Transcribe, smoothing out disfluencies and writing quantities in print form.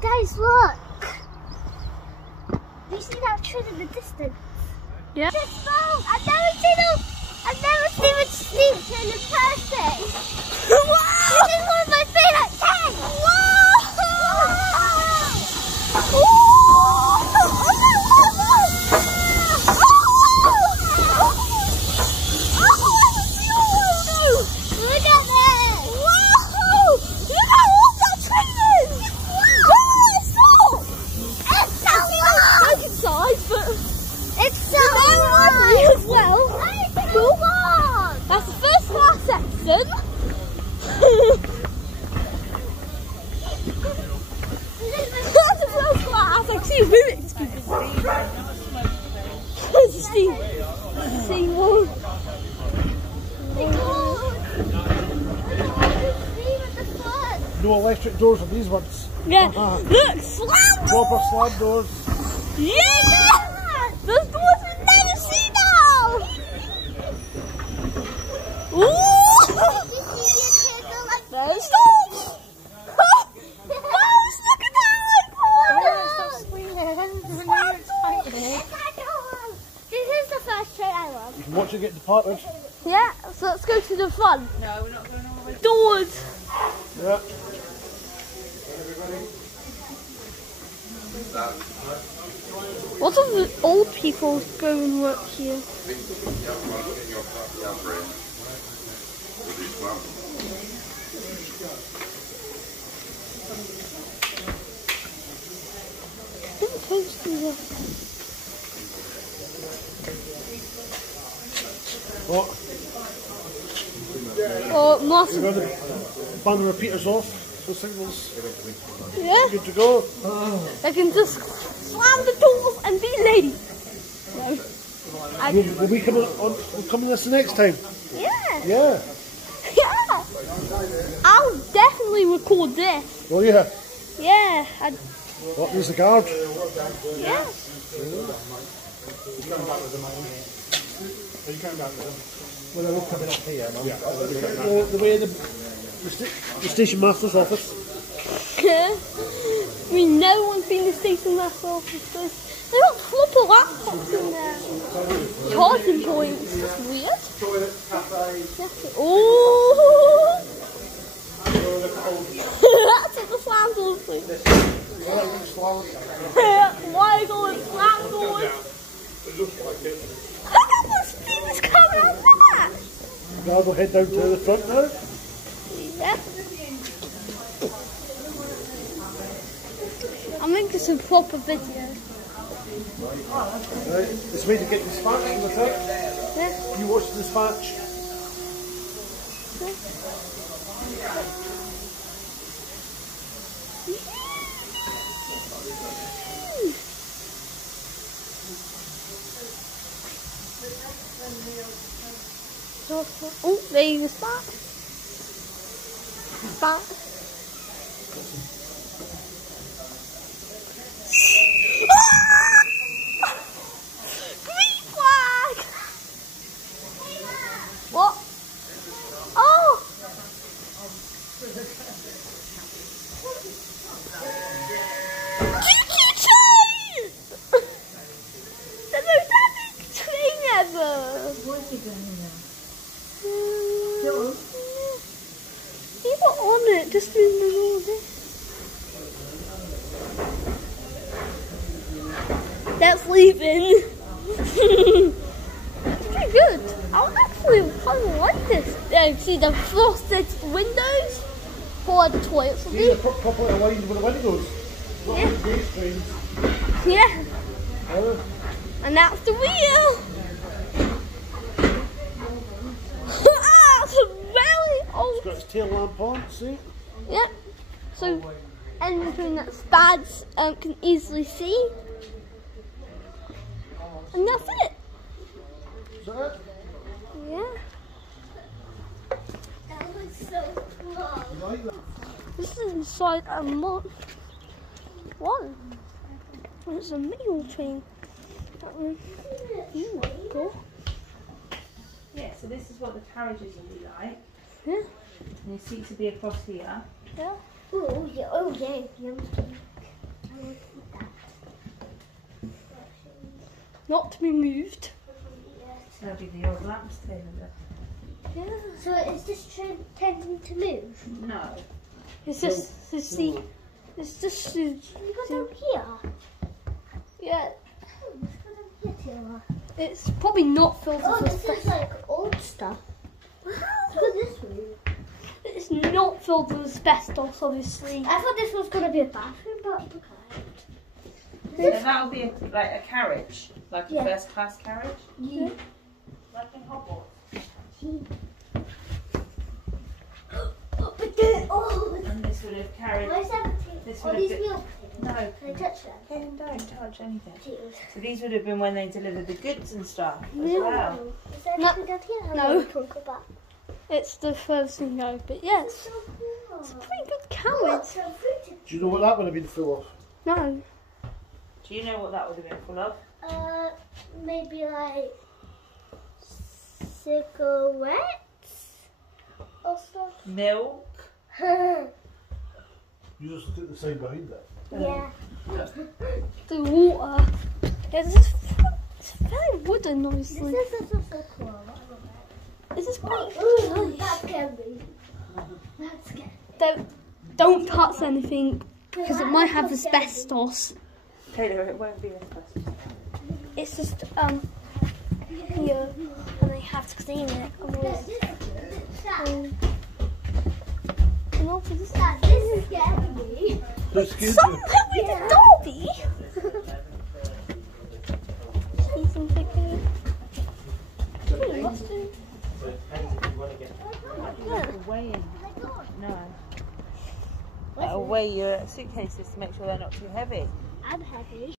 Guys, look! Do you see that train in the distance? Yeah. This boat! I've never seen a steam train in person! Wow! This is one of my favorite trains! Whoa! Look at this! Wow! Look how old that train is! Wow! It's so long! Like its size, but It's so very ugly long! as well. It's so long! That's the first class section. That's the first class. I can see a minute. See one. No electric doors on these ones. Yeah. Look, slam doors. Proper slab doors. Yeah. Those doors we've never seen now. Ooh. There's doors. Guys, look at that. This is the first train I love. You can watch it get departed. Yeah, so let's go to the front. No, we're not going all the way. Doors. Yeah. What of the old people go and work here? Didn't toast do that. What? Oh, You're massive. going to ban the repeaters off. So signals Yeah, good to go. I can just slam the doors and be late. No. Will we come on? We'll come on this the next time. Yeah, Yeah. yeah. I'll definitely record this. Oh yeah. Yeah, What? There's the guard. yeah. Well, they're all coming up here. The way the station master's office. I mean, no one's been to station master office. They've got proper laptops in there. Charging points. That's weird. Oh! That's what the slam doors do. Why go and slam doors? Look how much steam is coming out of that! The guard will head down to the front now. Yeah. I'll make this a proper video. Right. It's way to get dispatched from the top. Yeah. You watch the dispatch. Oh, there you go, spot. Spot. Green flag! What? Oh! Choo-choo train! The most epic train ever! What is he doing here? You were on it, just in the middle of this. That's leaving. It's pretty good. I would actually kind of like this. Yeah, see the frosted windows for the toilets will See, be. they're properly aligned with the windows. Not Yeah. like these trains. Yeah, Oh, and that's the wheel. That's very old. it's got its tail lamp on, see? Yeah. So anything that's bad can easily see. And that's it. Is that it? Yeah. That was so cool. You like that? This is inside a mod. One. And it's a mail train. That one. Cool. Yeah, so this is what the carriages will be like. Yeah. And your seats will be across here. Yeah. Oh yeah, yeah. not to be moved. That'll be the old lamp's tail, is it? Yeah. So is this train tending to move? No. It's just it's the You go down here. yeah. Let's go down here, Taylor. It's probably not filled Oh, with this is asbestos. like old stuff. Look at this one. It's not filled with asbestos, obviously. I thought this was going to be a bathroom, but look at it. And that'll be like a carriage, like a Yeah. first class carriage. Yeah. Like in Hogwarts. But then, And this would have carried. why is that? This Oh, would these have been. milk. No. Can I touch them? Ken, don't touch anything. Potatoes. So these would have been when they delivered the goods and stuff as Yeah. well. Is there No. anything down here? No. I want to talk about. It's the furthest thing go, but yes, So cool. it's a pretty good Look, carriage. some fruit. Do you know what that would have been full of? No, Do you know what that would have been full of? Maybe like cigarettes or stuff. Milk. You just look at the sign behind that. Yeah. the water. It's very wooden, This obviously. is so cool. This is quite Ooh, nice. that's scary. That's scary. Don't touch anything because it might have asbestos. Taylor, it won't be asbestos. It's just here, and they have to clean it. Otherwise, and also this. This is scary. That's good. Something with Yeah. a Dobby. Ethan, take care. Lost him. Yeah. Weigh in. No. That'll weigh your suitcases to make sure they're not too heavy. I'm heavy.